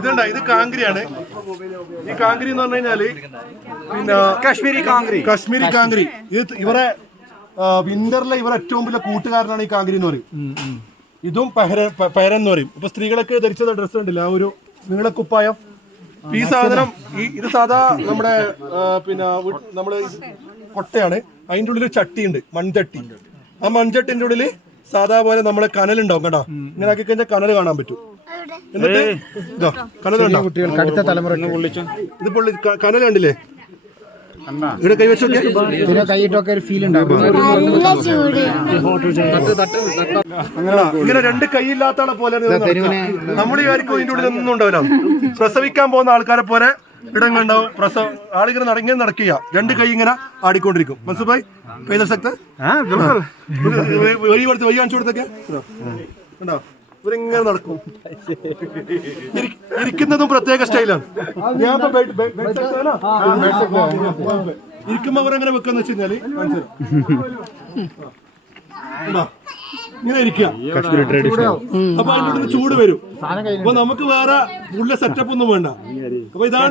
ഇതുണ്ട ഇത് കാങ്കരിയാണ്. ഈ കാങ്കരി എന്ന് പറഞ്ഞു കഴിഞ്ഞാല് പിന്നെ കാശ്മീരി കാങ്കരി. ഇത് ഇവരെ വിന്ററിലെ ഇവരെ ഏറ്റവും വലിയ കൂട്ടുകാരനാണ് ഈ കാങ്കരി എന്ന് പറയും. ഇതും പഹരൻ എന്ന് പറയും. ഇപ്പൊ സ്ത്രീകളൊക്കെ ധരിച്ച ഡ്രസ്സ് ഉണ്ടല്ലോ, ആ ഒരു നീളക്കുപ്പായം. ഈ സാധനം ഇത് സാധാ നമ്മുടെ പിന്നെ നമ്മള് കൊട്ടയാണ്. അതിന്റെ ഉള്ളിൽ ചട്ടിയുണ്ട്, മൺചട്ടി. ആ മൺചട്ടിന്റെ ഉള്ളില് സാധാ പോലെ നമ്മളെ കനലുണ്ടാവും കേട്ടോ. ഇങ്ങനെ ആക്കി കഴിഞ്ഞാൽ കനൽ കാണാൻ പറ്റും. എന്നിട്ട് ഇതോ കനൽ കണ്ടോ, അടുത്ത തലമുറ ഇത് പൊള്ളി കനൽ കണ്ടില്ലേ? ഇവിടെ കൈവച്ചൊക്കെ കൈയിട്ടൊക്കെ ഒരു ഫീൽ ഉണ്ടാവും. ഇങ്ങനെ രണ്ട് കൈയില്ലാത്ത പോലെ നമ്മൾ വിചാരിക്കും ഇതിന്റെ ഉള്ളിൽ ഒന്നും ഉണ്ടാവില്ല. പ്രസവിക്കാൻ പോകുന്ന ആൾക്കാരെ പോലെ ഇടം കണ്ടാവും. ആളിങ്ങനെ നടങ്ങിയ നടക്കുക, രണ്ട് കൈ ഇങ്ങനെ ആടിക്കൊണ്ടിരിക്കും. മനസ്സിലായി? കൈ ദർശക്ത വഴി കൊടുത്ത് വഴി കാണിച്ചു കൊടുത്തൊക്കെ ഉണ്ടോ? ഇവരിങ്ങനെ നടക്കും. ഇരിക്കുന്നതും പ്രത്യേക സ്റ്റൈലാണ്. ഞാൻ ഇരിക്കുമ്പോ അവരെങ്ങനെ വെക്കാന്ന് വെച്ച് കഴിഞ്ഞാല് ഇങ്ങനെ ഇരിക്കുക. അപ്പൊ അതിൻ്റെ ഉള്ളിൽ ചൂട് വരും. അപ്പൊ നമുക്ക് വേറെ ഉള്ള സെറ്റപ്പ് ഒന്നും വേണ്ട. അപ്പൊ ഇതാണ്